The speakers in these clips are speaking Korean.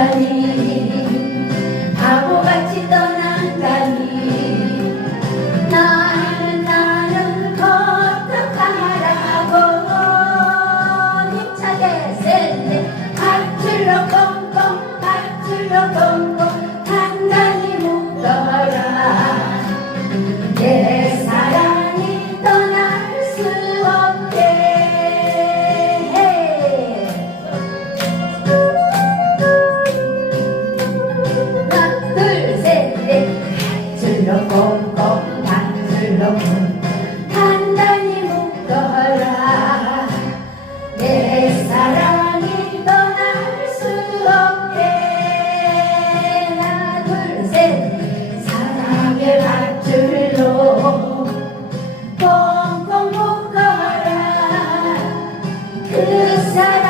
떠 밧줄로 꽁꽁 꽁꽁 단단히 묶어라 내 사랑이 떠날 수 없게 하나 둘셋 사랑의 밧줄로 꽁꽁 묶어라 그 사랑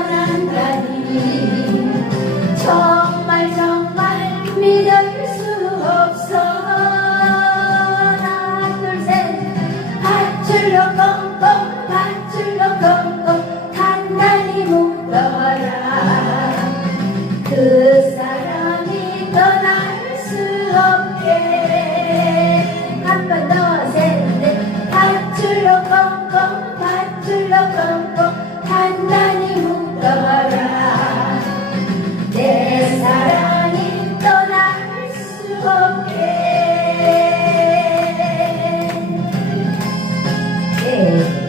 day.